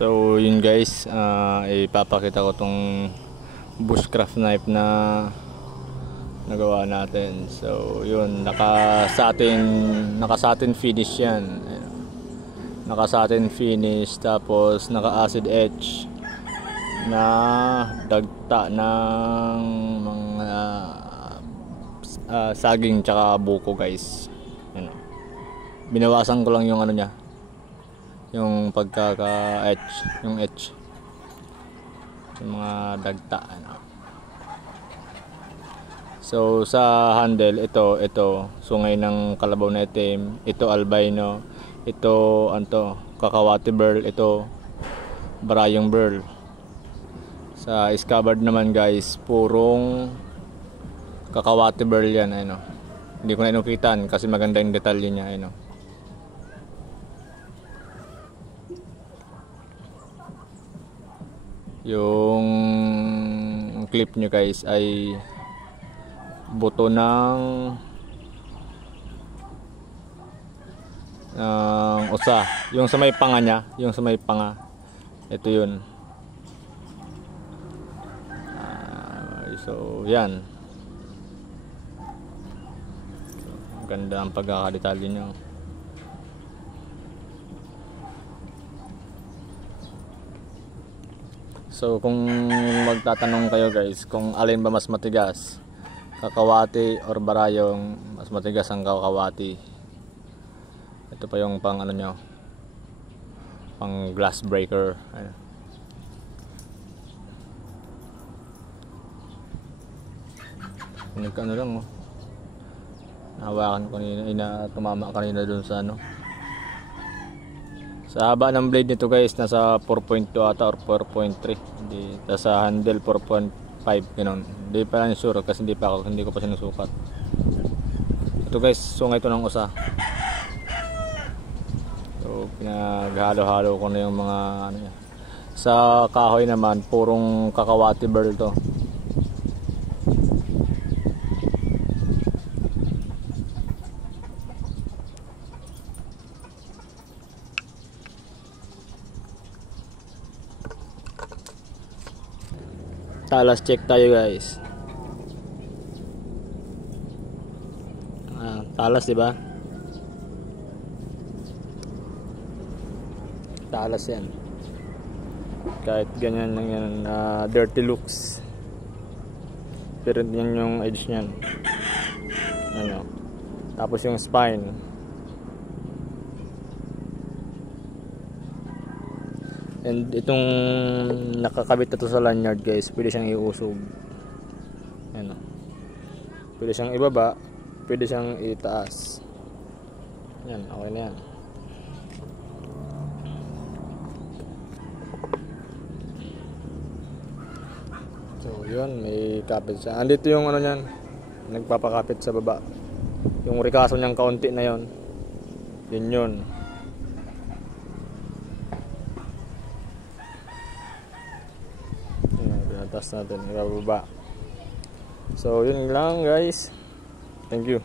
So yun guys, ipapakita ko tong bushcraft knife na nagawa natin. So yun, naka-satin finish yan. Naka-satin finish, tapos naka-acid etch na dagta ng mga saging tsaka buko guys. Yan. Binawasan ko lang yung ano niya, yung pagkaka-etch, yung etch, yung mga dagta ano. So sa handle, ito sungay ng kalabaw na itim, ito albino, ito anto kakawati burl, ito barayong burl. Sa scabbard naman guys, purong kakawati burl yan, ano. Hindi ko na inukitan kasi maganda yung detalye niya, ano. Yung clip nyo guys ay buto ng usa, yung sa may panga nya, yung sa may panga, ito yun. So yan, ganda ang pagkakadetalye nyo. So kung magtatanong kayo guys kung alin ba mas matigas, kakawati or barayong, mas matigas ang kakawati. Ito pa yung pang ano nyo, pang glass breaker. Ayan. Ano lang oh, nahawakan ko kanina, tumama kanina dun sa ano. Sa haba ng blade nito guys, nasa 4.2 ata or 4.3. Hindi, sa handle 4.5 ganoon. Hindi pa lang sure kasi hindi ko pa sinusukat. Ito guys, sungay ito ng usa. So pinaghalo-halo ko na yung mga ano niya. Sa kahoy naman, purong kakawati burl to. Talas check tayo guys. Talas, di ba? Talas yan. Kahit ganyan lang yan, dirty looks. Pero yan yung edge niyan. Ano? Tapos yung spine. And itong nakakabit na to sa lanyard guys, pwede siyang iusog. Ano? Pwede siyang ibaba, pwede siyang itaas. Yan, okay na yan. So yun, may kapit siya. Andito yung ano niyan, nagpapakapit sa baba. Yung rikaso niyang kaunti na yon. Yun. Taas natin, ibababa. So yun lang guys, thank you.